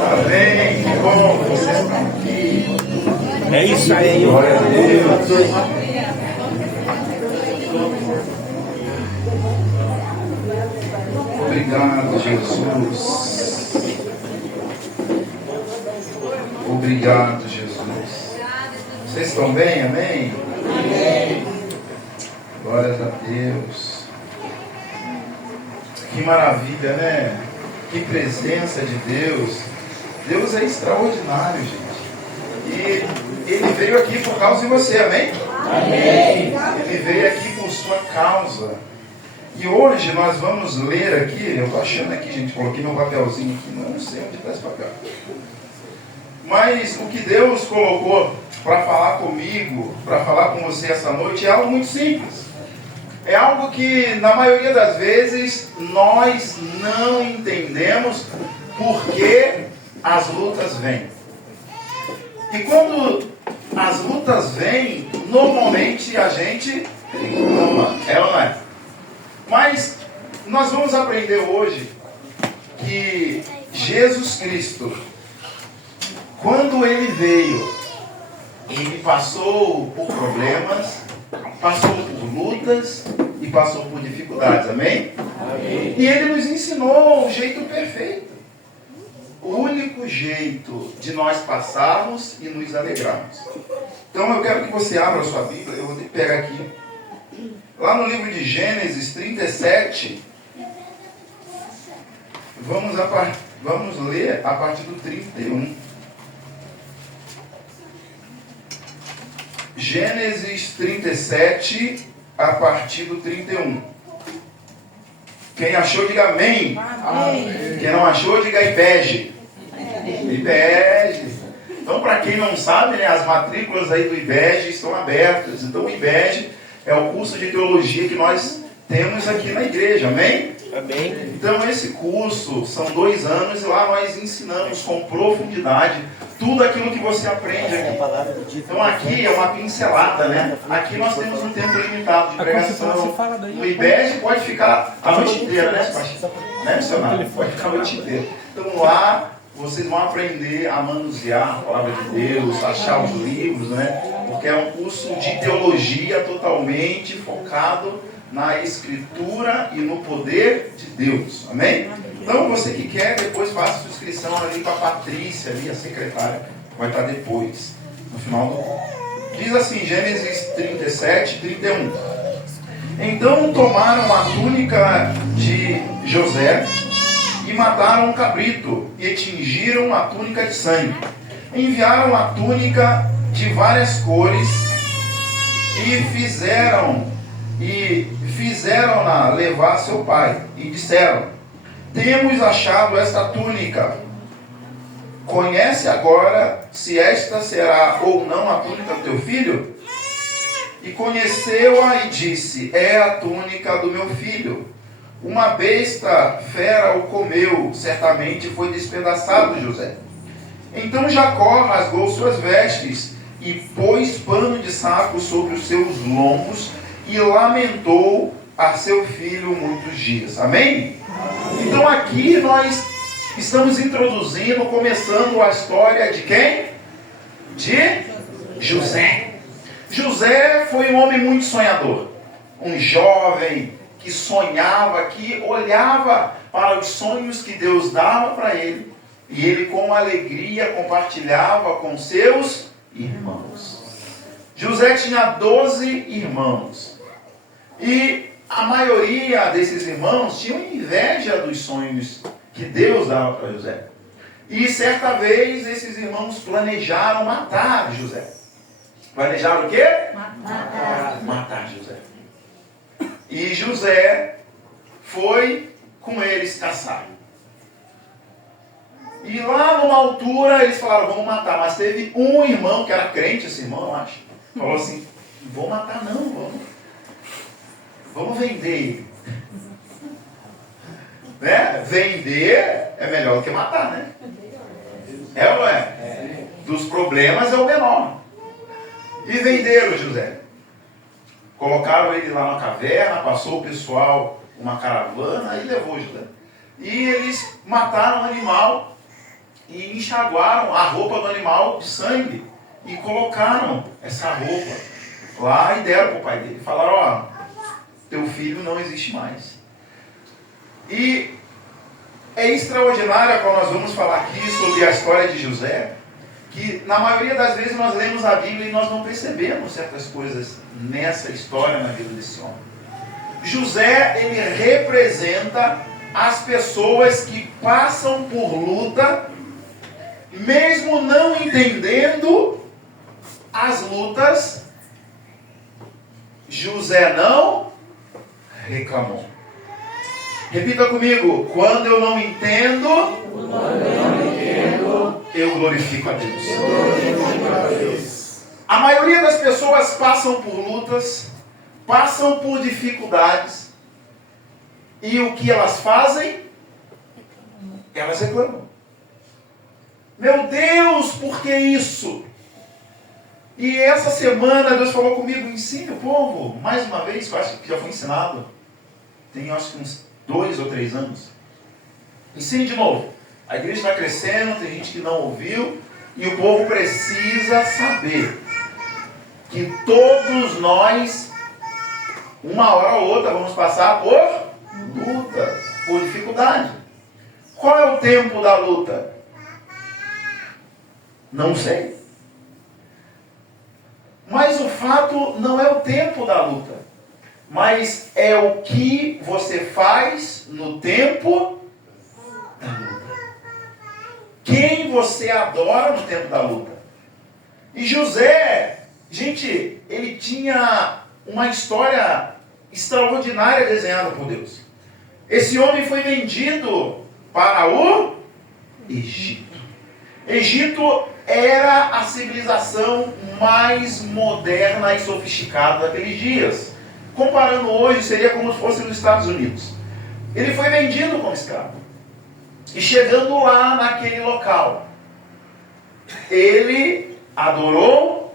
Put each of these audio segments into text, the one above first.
Amém. Que bom que vocês estão aqui. É isso aí. Glória a Deus. Obrigado, Jesus. Obrigado, Jesus. Vocês estão bem? Amém? Amém. Glórias a Deus. Que maravilha, né? Que presença de Deus. Deus é extraordinário, gente. E Ele veio aqui por causa de você, amém? Amém. Ele veio aqui por sua causa. E hoje nós vamos ler aqui, eu estou achando aqui, gente, coloquei meu papelzinho aqui, não sei onde está esse papel. Mas o que Deus colocou para falar comigo, para falar com você essa noite, é algo muito simples. É algo que, na maioria das vezes, nós não entendemos por que as lutas vêm. E quando as lutas vêm, normalmente a gente reclama, é ou não é? Mas nós vamos aprender hoje que Jesus Cristo, quando Ele veio, Ele passou por problemas, passou por lutas e passou por dificuldades, amém? Amém. E Ele nos ensinou o jeito perfeito, o único jeito de nós passarmos e nos alegrarmos. Então eu quero que você abra a sua Bíblia, eu vou pegar aqui, lá no livro de Gênesis 37, vamos ler a partir do 31. Gênesis 37, a partir do 31. Quem achou, diga amém. Amém. Quem não achou, diga IBEG. IBEG. Então, para quem não sabe, né, as matrículas aí do IBEG estão abertas. Então, o IBEG é o curso de teologia que nós temos aqui na igreja, amém? Amém. Então, esse curso são 2 anos e lá nós ensinamos com profundidade tudo aquilo que você aprende aqui. Então aqui é uma pincelada, né? Aqui nós temos um tempo limitado de pregação. No IBEG pode ficar a noite inteira, né, Sebastião? Né, missionário? Pode ficar a noite inteira. Então lá vocês vão aprender a manusear a palavra de Deus, achar os livros, né? Porque é um curso de teologia totalmente focado na Escritura e no poder de Deus. Amém? Então, você que quer, depois faça sua inscrição ali com a Patrícia, ali, a secretária, vai estar depois, no final do... Diz assim, Gênesis 37, 31. Então tomaram a túnica de José e mataram um cabrito e tingiram a túnica de sangue. Enviaram a túnica de várias cores e fizeram-na levar a seu pai. E disseram: temos achado esta túnica. Conhece agora se esta será ou não a túnica do teu filho? E conheceu-a e disse: é a túnica do meu filho. Uma besta fera o comeu, certamente foi despedaçado José. Então Jacó rasgou suas vestes e pôs pano de saco sobre os seus lombos e lamentou a seu filho muitos dias. Amém? Então aqui nós estamos introduzindo, começando a história de quem? De José. José foi um homem muito sonhador. Um jovem que sonhava, que olhava para os sonhos que Deus dava para ele. E ele com alegria compartilhava com seus irmãos. José tinha 12 irmãos. E a maioria desses irmãos tinham inveja dos sonhos que Deus dava para José. E certa vez esses irmãos planejaram matar José. Planejaram o quê? Matar José. E José foi com eles caçar. E lá numa altura eles falaram: vamos matar. Mas teve um irmão que era crente, esse irmão, eu acho. Falou assim: não vou matar não, vamos vender ele. Né? Vender é melhor do que matar, né? É ou não é? Dos problemas é o menor. E venderam José. Colocaram ele lá na caverna, passou o pessoal, uma caravana, e levou José. E eles mataram o animal e enxaguaram a roupa do animal de sangue e colocaram essa roupa lá e deram para o pai dele. Falaram, ó, teu filho não existe mais. E é extraordinário quando nós vamos falar aqui sobre a história de José, que na maioria das vezes nós lemos a Bíblia e nós não percebemos certas coisas nessa história na vida desse homem. José, ele representa as pessoas que passam por luta, mesmo não entendendo as lutas. José não reclamou. Repita comigo: quando eu não entendo, eu glorifico a Deus. A maioria das pessoas passam por lutas, passam por dificuldades, e o que elas fazem? Elas reclamam. Meu Deus, por que isso? E essa semana Deus falou comigo: ensine o povo, mais uma vez, que eu acho que já foi ensinado, tem acho que uns 2 ou 3 anos. Ensine de novo. A igreja está crescendo, tem gente que não ouviu, e o povo precisa saber que todos nós, uma hora ou outra, vamos passar por lutas, por dificuldade. Qual é o tempo da luta? Não sei. Mas o fato não é o tempo da luta, mas é o que você faz no tempo da luta. Quem você adora no tempo da luta. E José, gente, ele tinha uma história extraordinária desenhada por Deus. Esse homem foi vendido para o Egito. Egito era a civilização mais moderna e sofisticada daqueles dias. Comparando hoje, seria como se fosse nos Estados Unidos. Ele foi vendido como escravo. E chegando lá naquele local, ele adorou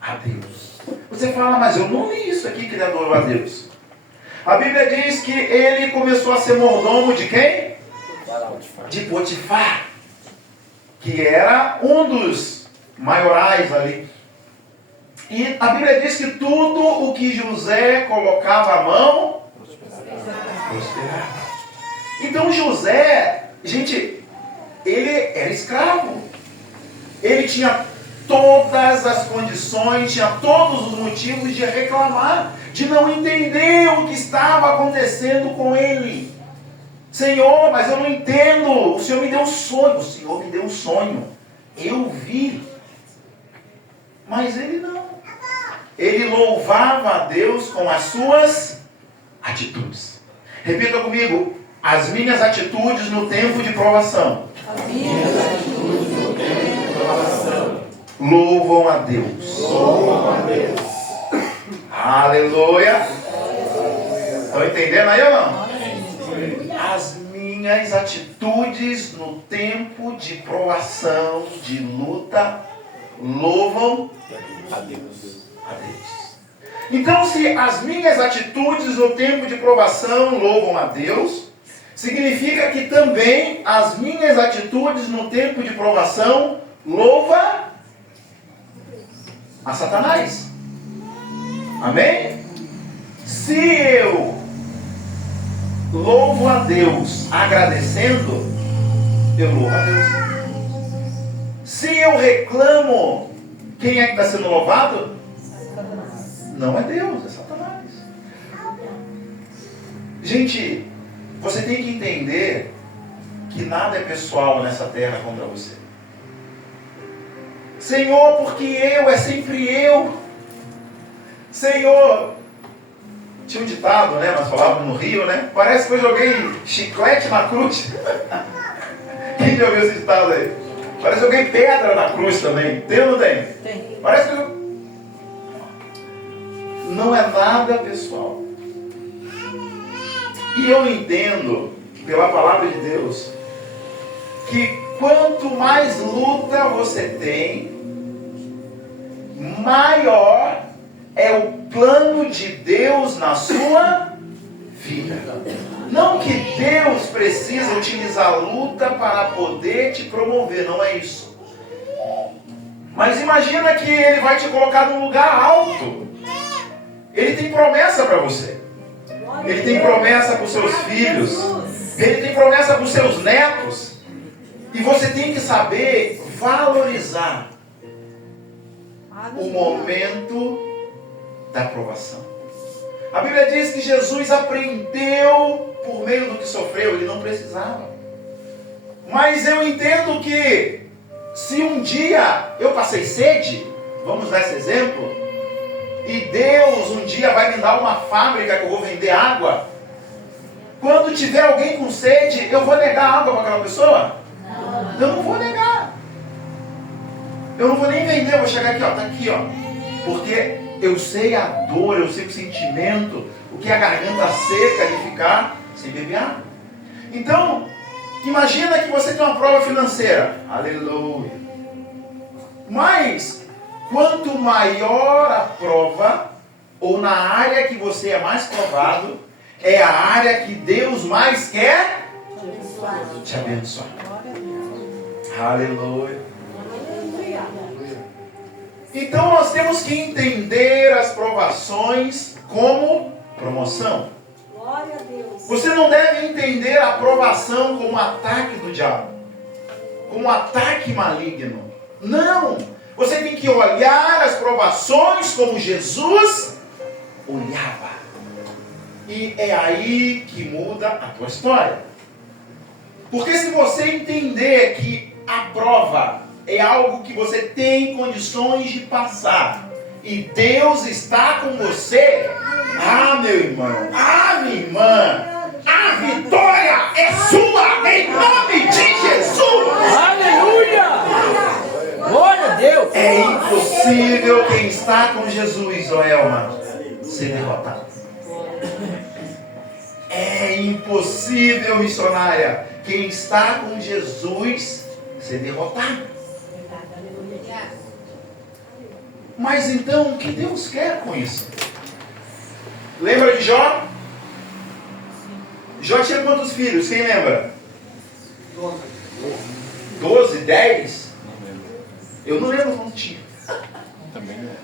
a Deus. Você fala, mas eu não li isso aqui que ele adorou a Deus. A Bíblia diz que ele começou a ser mordomo de quem? De Potifar, que era um dos maiorais ali. E a Bíblia diz que tudo o que José colocava a mão prosperava. Então José, gente, ele era escravo. Ele tinha todas as condições, tinha todos os motivos de reclamar, de não entender o que estava acontecendo com ele. Senhor, mas eu não entendo. O Senhor me deu um sonho. O Senhor me deu um sonho. Eu vi. Mas ele não. Ele louvava a Deus com as suas atitudes. Repita comigo: as minhas atitudes no tempo de provação. As minhas atitudes no tempo de provação Louvam a Deus. louvam a Deus. Aleluia. Estão entendendo aí ou não? As minhas atitudes no tempo de provação, de luta, louvam A Deus. a Deus. Então, se as minhas atitudes no tempo de provação louvam a Deus, significa que também as minhas atitudes no tempo de provação louvam a Satanás. Amém? Se eu louvo a Deus agradecendo, eu louvo a Deus. Se eu reclamo, quem é que está sendo louvado? Não é Deus, é Satanás. Gente, você tem que entender que nada é pessoal nessa terra contra você. Senhor, porque eu, é sempre eu. Senhor, tinha um ditado, né? Nós falávamos no Rio, né? Parece que eu joguei chiclete na cruz. Quem já ouviu esse ditado aí? Parece que eu joguei pedra na cruz também. Tem ou não tem? Tem. Parece que eu... Não é nada pessoal. E eu entendo, pela palavra de Deus, que quanto mais luta você tem, maior é o plano de Deus na sua vida. Não que Deus precisa utilizar a luta para poder te promover, não é isso. Mas imagina que Ele vai te colocar num lugar alto. Ele tem promessa para você. Ele tem promessa para os seus filhos. Ele tem promessa para os seus netos. E você tem que saber valorizar o momento da provação. A Bíblia diz que Jesus aprendeu por meio do que sofreu. Ele não precisava. Mas eu entendo que se um dia eu passei sede, vamos dar esse exemplo, e Deus um dia vai me dar uma fábrica que eu vou vender água, quando tiver alguém com sede, eu vou negar água para aquela pessoa? Não. Eu não vou negar. Eu não vou nem vender, eu vou chegar aqui, ó, tá aqui, ó. Porque eu sei a dor, eu sei o sentimento, o que é a garganta seca de ficar sem beber água. Então, imagina que você tem uma prova financeira. Aleluia. Mas, quanto maior a prova, ou na área que você é mais provado, é a área que Deus mais quer te abençoar. Aleluia. Então nós temos que entender as provações como promoção. Glória a Deus. Você não deve entender a provação como um ataque do diabo, como um ataque maligno. Não! Você tem que olhar as provações como Jesus olhava. E é aí que muda a tua história. Porque se você entender que a prova é algo que você tem condições de passar, e Deus está com você, ah, meu irmão, ah, minha irmã, a vitória é sua, em nome de Jesus. Aleluia! Glória a Deus! É impossível quem está com Jesus, Joelma, ser derrotado. É impossível, missionária, quem está com Jesus ser derrotado. Mas então, o que Deus quer com isso? Lembra de Jó? Jó tinha quantos filhos? Quem lembra? 12, 10? Eu não lembro quanto tinha.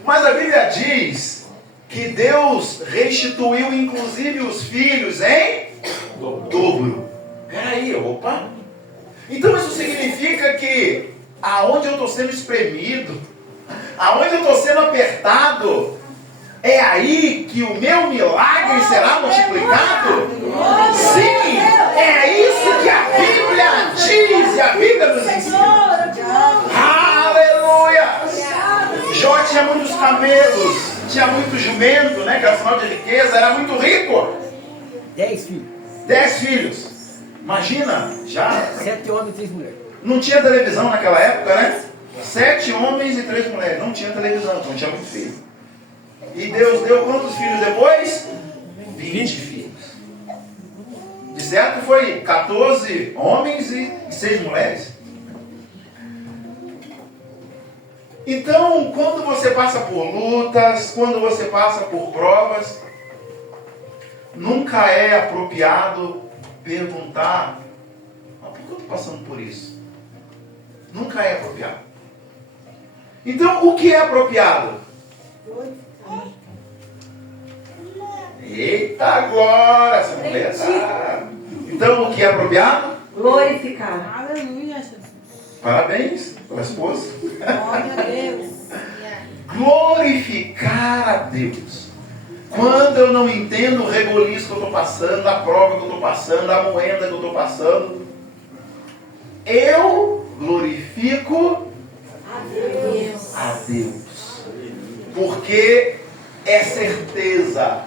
Mas a Bíblia diz que Deus restituiu inclusive os filhos em dobro. Peraí, opa. Então isso significa que aonde eu estou sendo espremido, aonde eu estou sendo apertado, é aí que o meu milagre será multiplicado? Sim, é isso que a Bíblia diz, e a Bíblia nos ensina. Aleluia! Jó tinha muitos camelos, tinha muito jumento, né, que era sinal de riqueza, era muito rico. 10 filhos. 10 filhos. Imagina, já 7 homens e 3 mulheres. não tinha televisão naquela época, né? 7 homens e 3 mulheres. Não tinha televisão, então tinha muito filho. E Deus deu quantos filhos depois? 20 filhos. De certo foi 14 homens e 6 mulheres. Então, quando você passa por lutas, quando você passa por provas, nunca é apropriado perguntar: mas por que eu estou passando por isso? Nunca é apropriado. Então, o que é apropriado? Eita, agora essa mulher tá... Então, o que é apropriado? Glorificar. Aleluia, Jesus. Parabéns pela esposa. Glória a Deus. Glorificar a Deus. Quando eu não entendo o reboliço que eu estou passando, a prova que eu estou passando, a moenda que eu estou passando, eu glorifico a Deus. Porque é certeza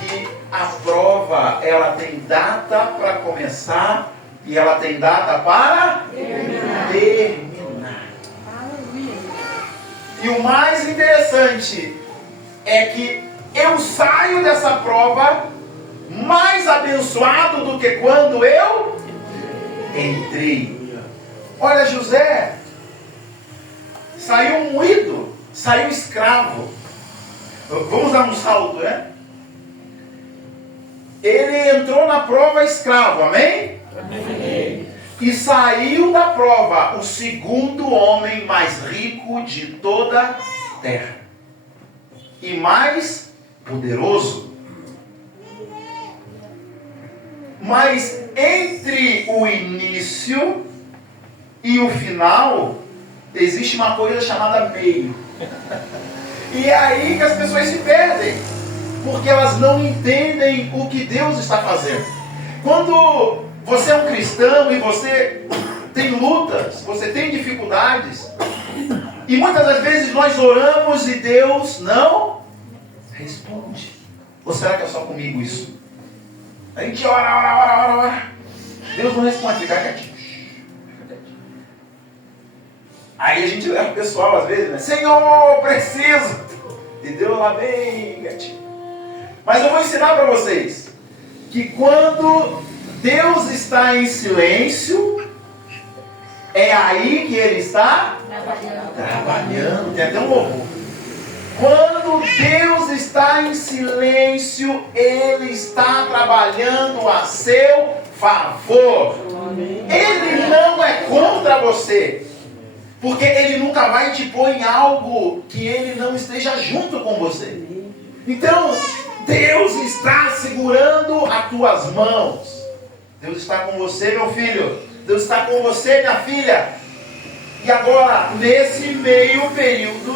que a prova, ela tem data para começar e ela tem data para terminar. Aleluia. E o mais interessante é que eu saio dessa prova mais abençoado do que quando eu entrei. Olha, José saiu moído, saiu escravo. Vamos dar um salto, né? Ele entrou na prova escravo, amém? Amém. E saiu da prova o segundo homem mais rico de toda a terra. E mais poderoso. Mas entre o início e o final, existe uma coisa chamada meio. E é aí que as pessoas se perdem. Porque elas não entendem o que Deus está fazendo. Quando você é um cristão e você tem lutas, você tem dificuldades, e muitas das vezes nós oramos e Deus não responde. Ou será que é só comigo isso? A gente ora. Deus não responde, fica quietinho. Aí a gente leva o pessoal às vezes, né? Senhor, preciso. E Deus lá bem quietinho. Mas eu vou ensinar para vocês que quando Deus está em silêncio, é aí que Ele está trabalhando. Tem até um louvor. Quando Deus está em silêncio, Ele está trabalhando a seu favor. Ele não é contra você, porque Ele nunca vai te pôr em algo que Ele não esteja junto com você. Então, Deus está segurando as tuas mãos. Deus está com você, meu filho. Deus está com você, minha filha. E agora, nesse meio período,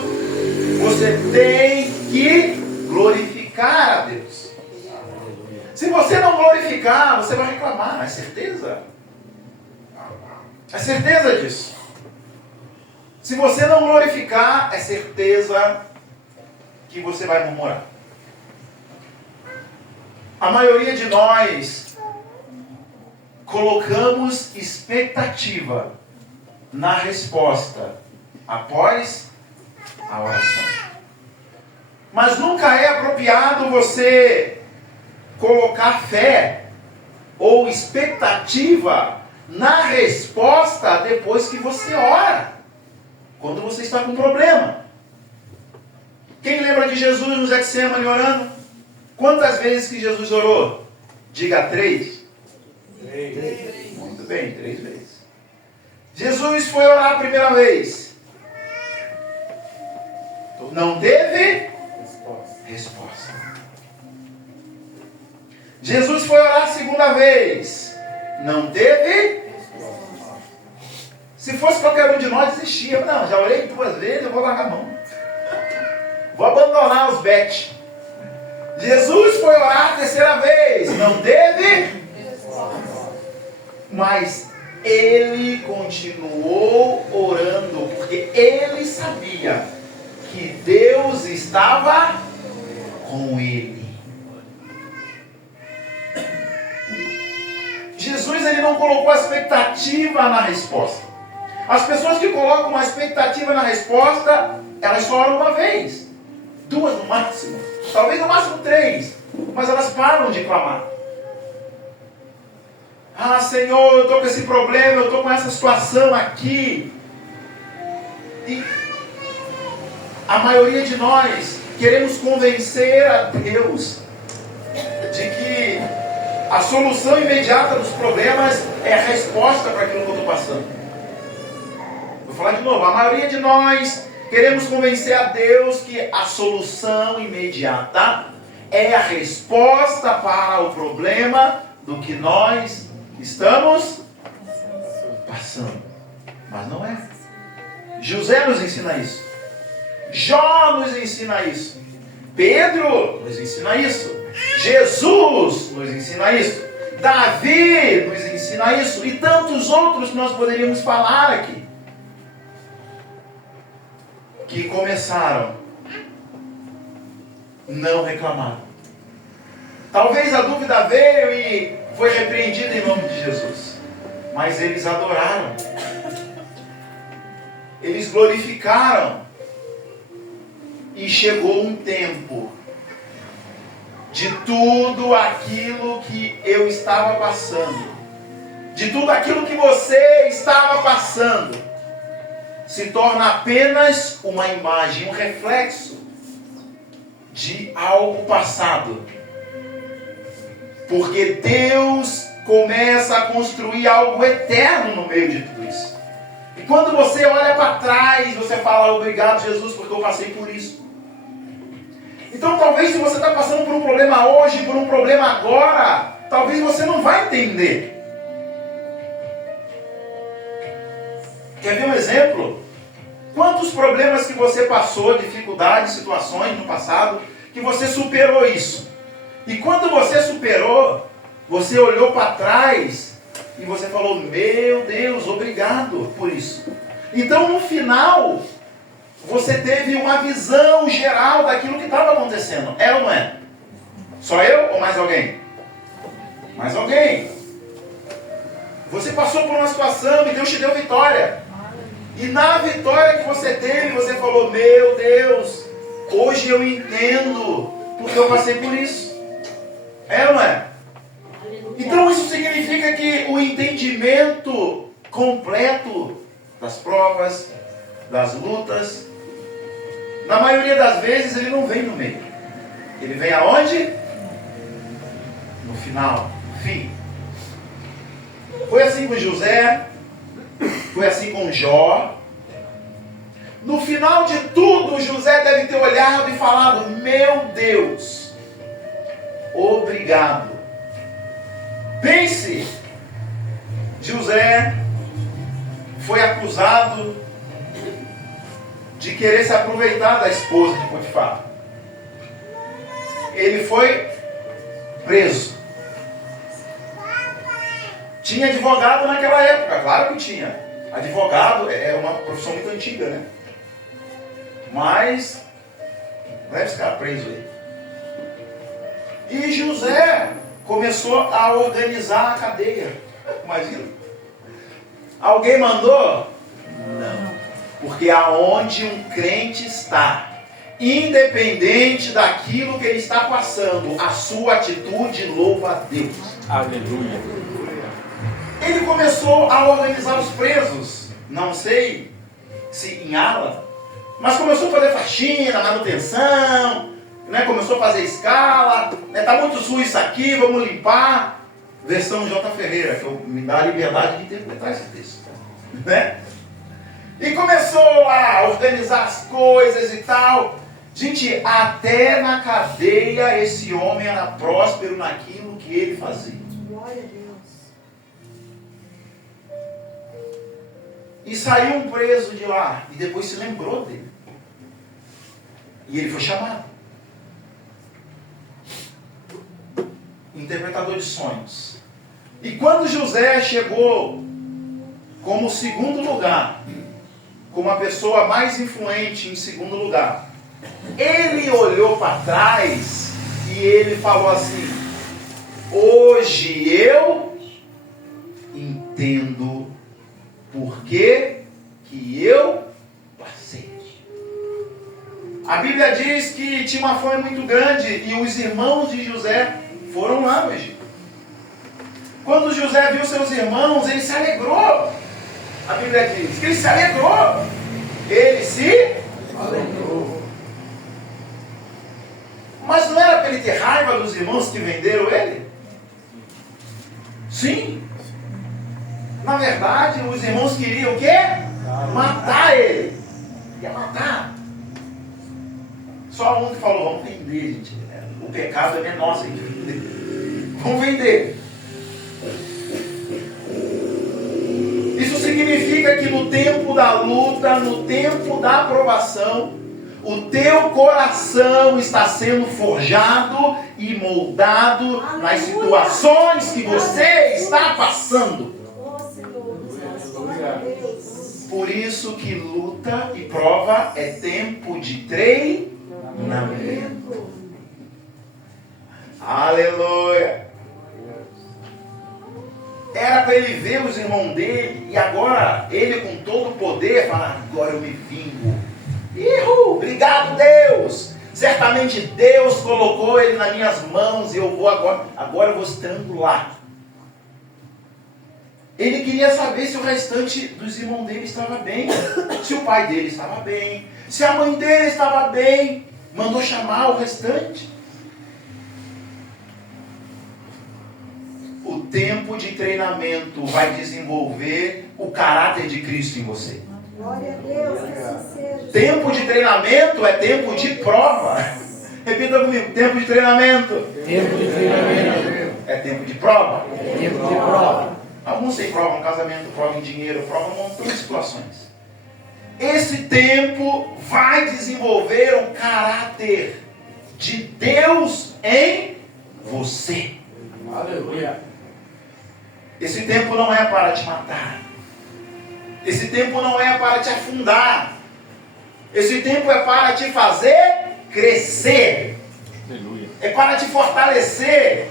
você tem que glorificar a Deus. Se você não glorificar, você vai reclamar, é certeza? É certeza disso. Se você não glorificar, é certeza que você vai murmurar. A maioria de nós colocamos expectativa na resposta após a oração. Mas nunca é apropriado você colocar fé ou expectativa na resposta depois que você ora, quando você está com problema. Quem lembra de Jesus no Getsêmani orando? Quantas vezes que Jesus orou? Diga 3. 3. Muito bem, 3 vezes. Jesus foi orar a primeira vez. Não teve resposta. Jesus foi orar a segunda vez. Não teve resposta. Se fosse qualquer um de nós, desistia. Não, já orei 2 vezes, eu vou largar a mão. Vou abandonar os bet. Jesus foi orar a terceira vez. Não teve resposta. Mas ele continuou orando, porque ele sabia que Deus estava com ele. Jesus, ele não colocou a expectativa na resposta. As pessoas que colocam uma expectativa na resposta, elas só oram uma vez, 2 no máximo, talvez no máximo 3, mas elas param de clamar. Ah, Senhor, eu estou com esse problema, eu estou com essa situação aqui. E a maioria de nós queremos convencer a Deus de que a solução imediata dos problemas é a resposta para aquilo que eu estou passando. Vou falar de novo. A maioria de nós queremos convencer a Deus que a solução imediata é a resposta para o problema do que nós estamos passando. Mas não é. José nos ensina isso. Jó nos ensina isso. Pedro nos ensina isso. Jesus nos ensina isso. Davi nos ensina isso. E tantos outros que nós poderíamos falar aqui, que começaram, não reclamaram. Talvez a dúvida veio e foi repreendida em nome de Jesus. Mas eles adoraram. Eles glorificaram. E chegou um tempo de tudo aquilo que eu estava passando, de tudo aquilo que você estava passando, se torna apenas uma imagem, um reflexo de algo passado. Porque Deus começa a construir algo eterno no meio de tudo isso. E quando você olha para trás, você fala, obrigado, Jesus, porque eu passei por isso. Então talvez se você está passando por um problema hoje, por um problema agora, talvez você não vai entender. Quer ver um exemplo? Quantos problemas que você passou, dificuldades, situações no passado, que você superou isso? E quando você superou, você olhou para trás e você falou, meu Deus, obrigado por isso. Então no final, você teve uma visão geral daquilo que estava acontecendo. É ou não é? Só eu ou mais alguém? Mais alguém. Você passou por uma situação e Deus te deu vitória. E na vitória que você teve, você falou, meu Deus, hoje eu entendo porque eu passei por isso. É ou não é? Então isso significa que o entendimento completo das provas, das lutas, na maioria das vezes ele não vem no meio. Ele vem aonde? No final, no fim. Foi assim com José, foi assim com Jó. No final de tudo, José deve ter olhado e falado, meu Deus, obrigado. Pense, José foi acusado de querer se aproveitar da esposa de Potifar. Ele foi preso. Tinha advogado naquela época, claro que tinha. Advogado é uma profissão muito antiga, né? Mas leva esse cara preso aí. E José começou a organizar a cadeia. Imagina. Alguém mandou? Não. Porque aonde um crente está, independente daquilo que ele está passando, a sua atitude louva a Deus. Aleluia. Ele começou a organizar os presos. Não sei se em ala, mas começou a fazer faxina, manutenção, né? Começou a fazer escala, né? Tá muito sujo isso aqui, vamos limpar. Versão J. Ferreira, que me dá a liberdade de interpretar esse texto, né? E começou a organizar as coisas e tal. Gente, até na cadeia esse homem era próspero naquilo que ele fazia. Glória a Deus. E saiu um preso de lá e depois se lembrou dele. E ele foi chamado. Interpretador de sonhos. E quando José chegou como segundo lugar, como a pessoa mais influente em segundo lugar, ele olhou para trás e ele falou assim, hoje eu entendo por que eu passei. A Bíblia diz que tinha uma fome muito grande e os irmãos de José foram lá no Egito. Quando José viu seus irmãos, ele se alegrou. A Bíblia diz que ele se alegrou. Ele se alegrou. Mas não era para ele ter raiva dos irmãos que venderam ele? Sim. Na verdade, os irmãos queriam o quê? Matar ele. Ia matar. Só um que falou, vamos vender, gente. O pecado é nosso, a gente vender. Vamos vender. Isso significa que no tempo da luta, no tempo da aprovação, o teu coração está sendo forjado e moldado nas situações que você está passando. Por isso que luta e prova é tempo de treinamento. Aleluia. Era para ele ver os irmãos dele e agora ele com todo o poder fala, agora eu me vingo. Obrigado Deus. Certamente Deus colocou ele nas minhas mãos e eu vou agora eu vou estrangular. Ele queria saber se o restante dos irmãos dele estava bem, se o pai dele estava bem, se a mãe dele estava bem. Mandou chamar o restante. tempo de treinamento vai desenvolver o caráter de Cristo em você. Glória a Deus, que assim seja. Tempo de treinamento é tempo de prova. Repita comigo, tempo de treinamento. Tempo de treinamento. É tempo de prova. Tempo de prova. Alguns têm prova no casamento, prova em dinheiro, prova em um montão de situações. Esse tempo vai desenvolver o caráter de Deus em você. Aleluia. Esse tempo não é para te matar. Esse tempo não é para te afundar. Esse tempo é para te fazer crescer. Aleluia. É para te fortalecer.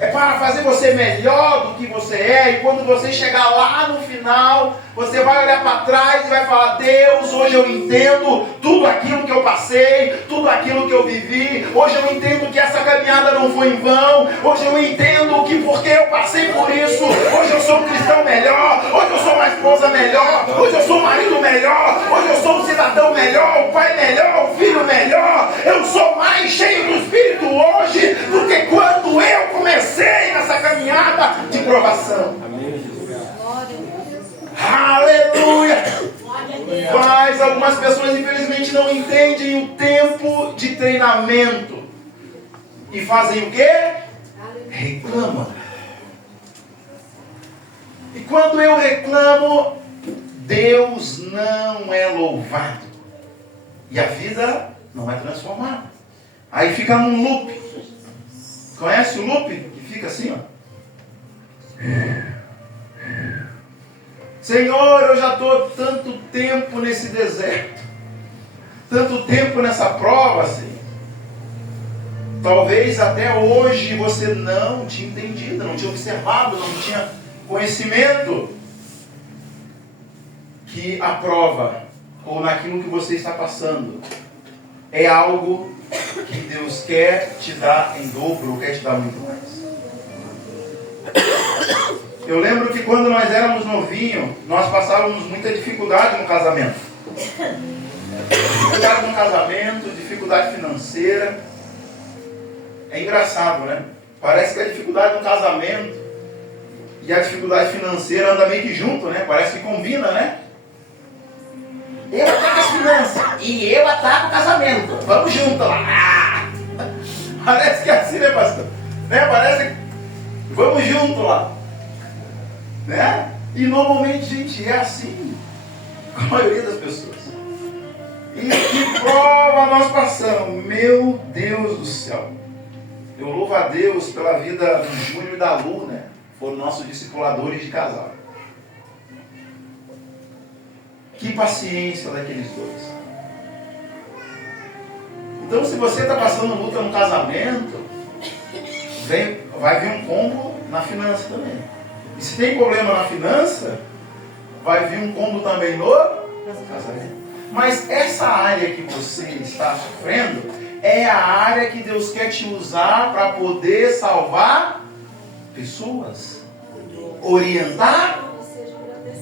É para fazer você melhor do que você é. E quando você chegar lá no final, você vai olhar para trás e vai falar: Deus, hoje eu entendo tudo aquilo que eu passei, tudo aquilo que eu vivi. Hoje eu entendo que essa caminhada não foi em vão. Hoje eu entendo que porque eu passei por isso, hoje eu sou um cristão melhor. Hoje eu sou uma esposa melhor. Hoje eu sou um marido melhor. Hoje eu sou um cidadão melhor, um pai melhor, um filho melhor. Eu sou mais cheio do Espírito hoje do que quando eu comecei nessa caminhada de provação. Glória a Deus. Aleluia! Mas algumas pessoas infelizmente não entendem o tempo de treinamento e fazem o quê? Reclamam. E quando eu reclamo, Deus não é louvado e a vida não é transformada. Aí fica num loop. Conhece o loop? Que fica assim, ó. Senhor, eu já estou tanto tempo nesse deserto, tanto tempo nessa prova, Senhor. Talvez até hoje você não tinha entendido, não tinha observado, não tinha conhecimento que a prova, ou naquilo que você está passando, é algo que Deus quer te dar em dobro, ou quer te dar muito mais. Eu lembro que quando nós éramos novinhos, nós passávamos muita dificuldade no casamento. Dificuldade no casamento, dificuldade financeira. É engraçado, né? Parece que a dificuldade no casamento e a dificuldade financeira andam meio que junto, né? Parece que combina, né? Eu ataco as finanças e eu ataco o casamento. Vamos junto lá. Ah! Parece que é assim, né, pastor? Né? Parece que vamos junto lá. Né? E normalmente, gente, é assim com a maioria das pessoas. E que prova nós passamos. Meu Deus do céu. Eu louvo a Deus pela vida do Júnior e da Lu, né? Foram nossos discipuladores de casal. Que paciência daqueles dois. Então, se você está passando luta no casamento, vai vir um combo na finança também. E se tem problema na finança, vai vir um combo também no casamento. Mas essa área que você está sofrendo é a área que Deus quer te usar para poder salvar pessoas, orientar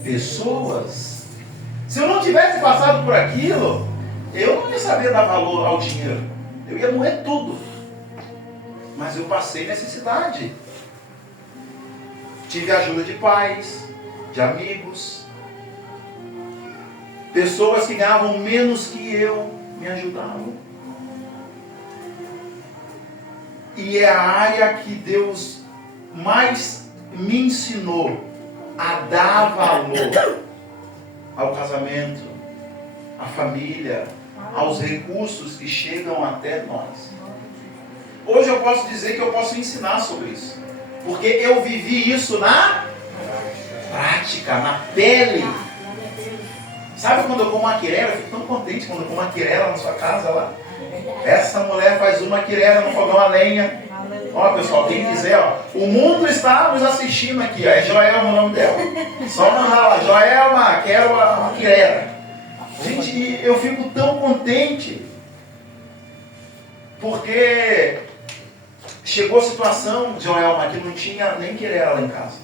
pessoas. Se eu não tivesse passado por aquilo, eu não ia saber dar valor ao dinheiro. Eu ia moer tudo. Mas eu passei necessidade. Tive a ajuda de pais, de amigos. Pessoas que ganhavam menos que eu me ajudavam. E é a área que Deus mais me ensinou a dar valor ao casamento, à família, aos recursos que chegam até nós. Hoje eu posso dizer que eu posso ensinar sobre isso, porque eu vivi isso na prática, na pele. Sabe quando eu como uma quirera? Eu fico tão contente quando eu como uma quirera na sua casa lá. Essa mulher faz uma quirera no fogão a lenha. Ó, pessoal, quem quiser, ó, o mundo está nos assistindo aqui, ó, é Joelma o nome dela. Só mandar lá, Joelma, quero uma quirera. Gente, eu fico tão contente, porque chegou a situação, Joelma, que não tinha nem quirera lá em casa.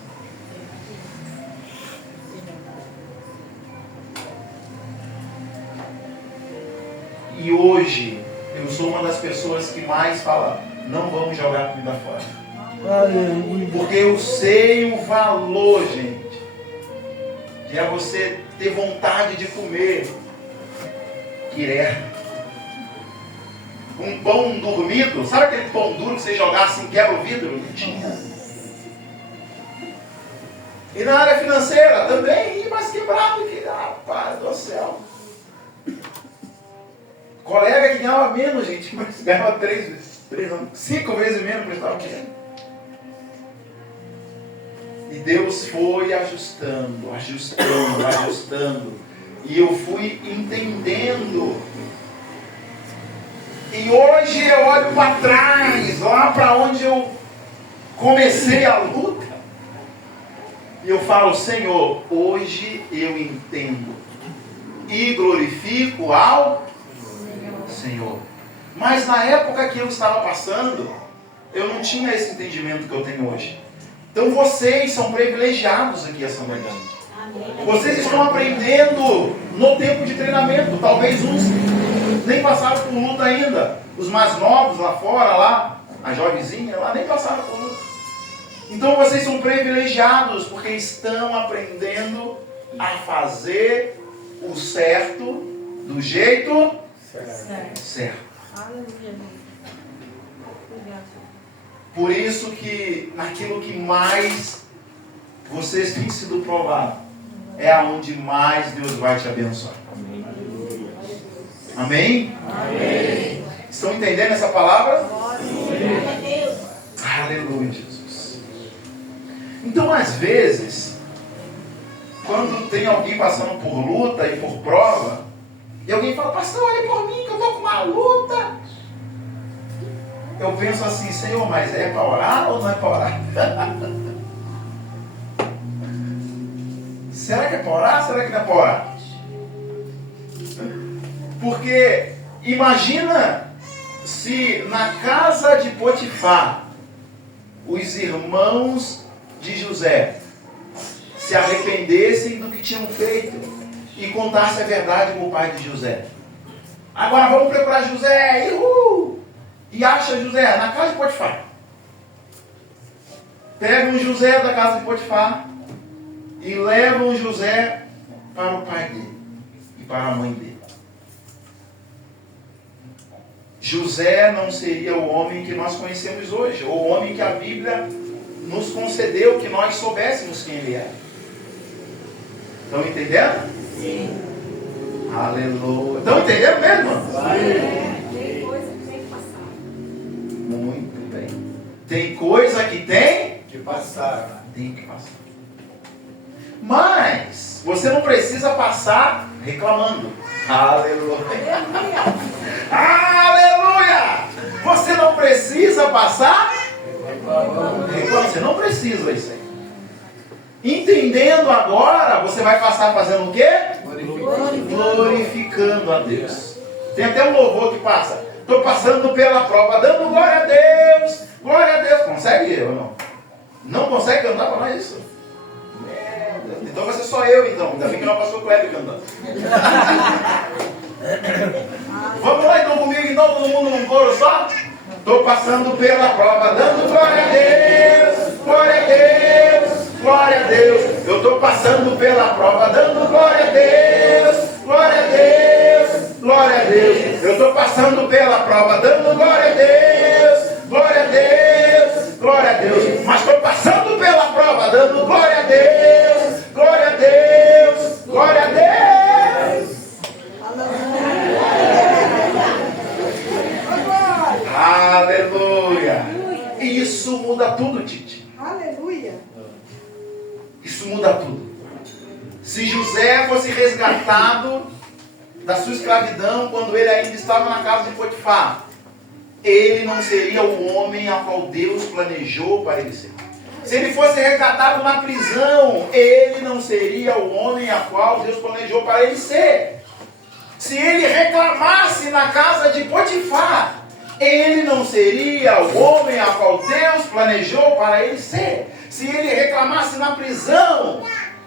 E hoje, eu sou uma das pessoas que mais fala: não vamos jogar comida fora. Porque eu sei o valor, gente, que é você ter vontade de comer quiré. Um pão dormido, sabe aquele pão duro que você jogar assim, quebra o vidro? Não tinha. E na área financeira também, mais quebrado que, rapaz do céu. Colega que ganhava menos, gente, mas ganhava 5 vezes menos que estava querendo. E Deus foi ajustando. E eu fui entendendo. E hoje eu olho para trás, lá para onde eu comecei a luta. E eu falo, Senhor, hoje eu entendo. E glorifico ao Senhor. Mas na época que eu estava passando, eu não tinha esse entendimento que eu tenho hoje. Então vocês são privilegiados aqui essa manhã. Vocês estão aprendendo no tempo de treinamento. Talvez uns nem passaram por luta ainda. Os mais novos lá fora, lá, a jovenzinha lá, nem passaram por luta. Então vocês são privilegiados porque estão aprendendo a fazer o certo do jeito certo. Por isso que naquilo que mais vocês têm sido provados, é aonde mais Deus vai te abençoar. Amém? Amém. Estão entendendo essa palavra? Sim. Aleluia, Jesus. Então, às vezes, quando tem alguém passando por luta e por prova, e alguém fala, pastor, olha por mim que eu estou com uma luta. Eu penso assim, Senhor, mas é para orar ou não é para orar? Será que é para orar? Será que não é para orar? Porque imagina se na casa de Potifar os irmãos de José se arrependessem do que tinham feito e contassem a verdade com o pai de José. Agora vamos procurar José, e acha José na casa de Potifar. Pegam José da casa de Potifar e levam José para o pai dele e para a mãe dele. José não seria o homem que nós conhecemos hoje, ou o homem que a Bíblia nos concedeu que nós soubéssemos quem ele era. Estão entendendo? Sim. Aleluia. Estão entendendo mesmo? Tem coisa que tem que passar. Muito bem. Tem coisa que tem Que passar. Tem que passar. Mas você não precisa passar reclamando. Aleluia. Aleluia. Você não precisa passar reclamando. Você não precisa isso aí. Entendendo agora, você vai passar fazendo o quê? Glorificando a Deus. Tem até um louvor que passa. Estou passando pela prova, dando glória a Deus. Glória a Deus. Consegue ou não? Não consegue cantar para nós isso? Meu Deus. Então vai ser só eu então. Ainda bem que não passou o Kleber cantando. Vamos lá então comigo, então, todo mundo num coro só? Estou passando pela prova, dando glória a Deus. Glória a Deus. Glória a Deus. Eu estou passando pela prova, dando glória a Deus. Glória a Deus. Glória a Deus. Eu estou passando pela prova, dando glória a Deus. Glória a Deus. Glória a Deus. Mas estou passando pela prova, dando glória a Deus. Glória a Deus. Glória a Deus. Aleluia. E isso muda tudo, Tite. Aleluia. Isso muda tudo. Se José fosse resgatado da sua escravidão quando ele ainda estava na casa de Potifar, ele não seria o homem a qual Deus planejou para ele ser. Se ele fosse resgatado na prisão, ele não seria o homem a qual Deus planejou para ele ser. Se ele reclamasse na casa de Potifar, ele não seria o homem a qual Deus planejou para ele ser. Se ele reclamasse na prisão,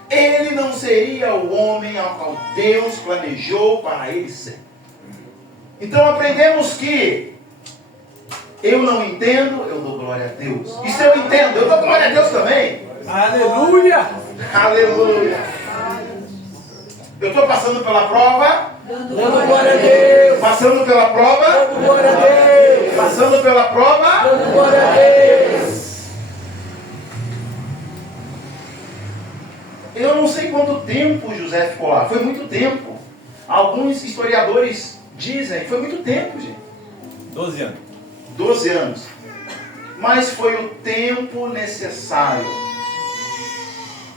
ele não seria o homem ao qual Deus planejou para ele ser. Então aprendemos que eu não entendo, eu dou glória glória a Deus. Isso eu entendo. Eu dou glória a Deus também. Aleluia. Aleluia. Eu estou passando pela prova. Dando glória a Deus. Passando pela prova. Dando glória a Deus. Passando pela prova. Dando glória a Deus. Eu não sei quanto tempo José ficou lá. Foi muito tempo. Alguns historiadores dizem, foi muito tempo, gente. 12 anos. 12 anos. Mas foi o tempo necessário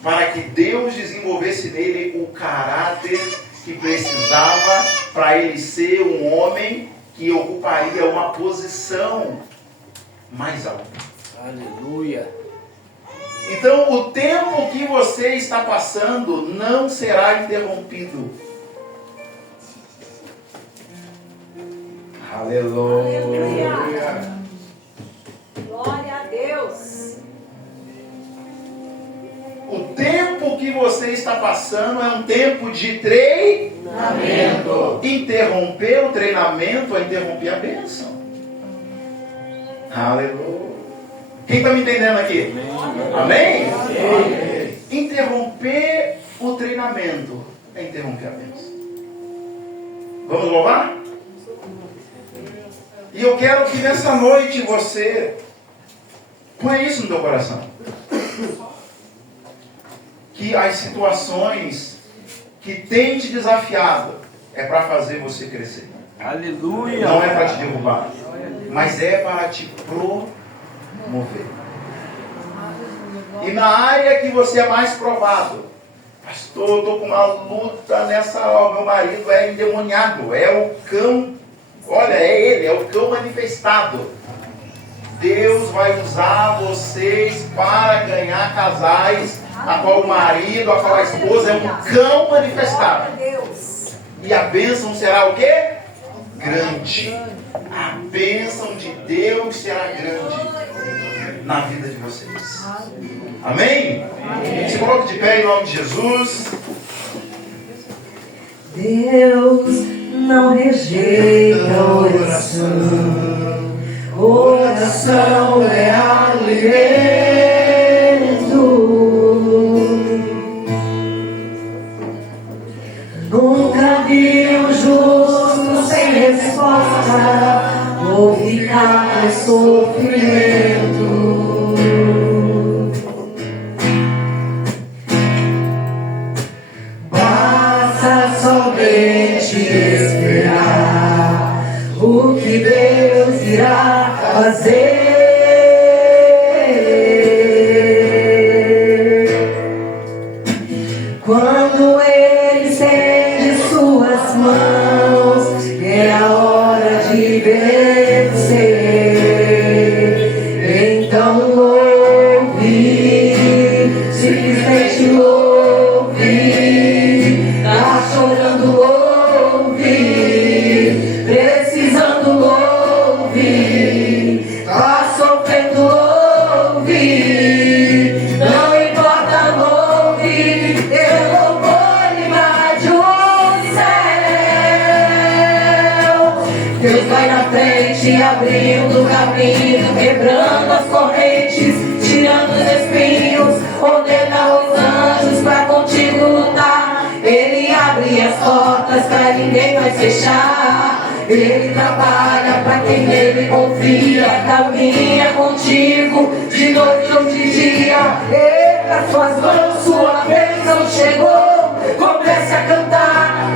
para que Deus desenvolvesse nele o caráter que precisava para ele ser um homem que ocuparia uma posição mais alta. Aleluia. Então, o tempo que você está passando não será interrompido. Aleluia. Glória a Deus. O tempo que você está passando é um tempo de treinamento. Interromper o treinamento é interromper a bênção. Aleluia. Quem está me entendendo aqui? Amém? Amém? Interromper o treinamento é interromper a bênção. Vamos louvar? E eu quero que nessa noite você ponha isso no teu coração. Que as situações que têm te desafiado é para fazer você crescer. Aleluia. Não é para te derrubar, mas é para te promover. E na área que você é mais provado, pastor, eu estou com uma luta nessa, meu marido é endemoniado, é o cão, olha, é ele, é o cão manifestado. Deus vai usar vocês para ganhar casais, a qual o marido, a qual a esposa é um cão manifestado. E a bênção será o quê? Grande. A bênção de Deus será grande na vida de vocês. Amém? Amém. Se coloque de pé em nome de Jesus. Deus não rejeita oração. Oração é alimento. Nunca vi um justo sem resposta ou ficar em sofrimento. Basta somente esperar o que Deus irá fazer. Quando Ele estende suas mãos, é a hora de vencer. Então louve, simplesmente louve. Tá chorando, louve. Precisando, louve. Tá sofrendo, louve. Não importa, louve. Eu louvor invade o céu. Deus vai na frente, abrindo o caminho, quebrando as correntes, tirando os espinhos, ordena os anjos pra contigo lutar. Ele abre as portas pra ninguém mais fechar. Ele trabalha pra quem nele confia, caminha contigo de noite ou de dia. Erga suas mãos, sua bênção chegou. Comece a cantar.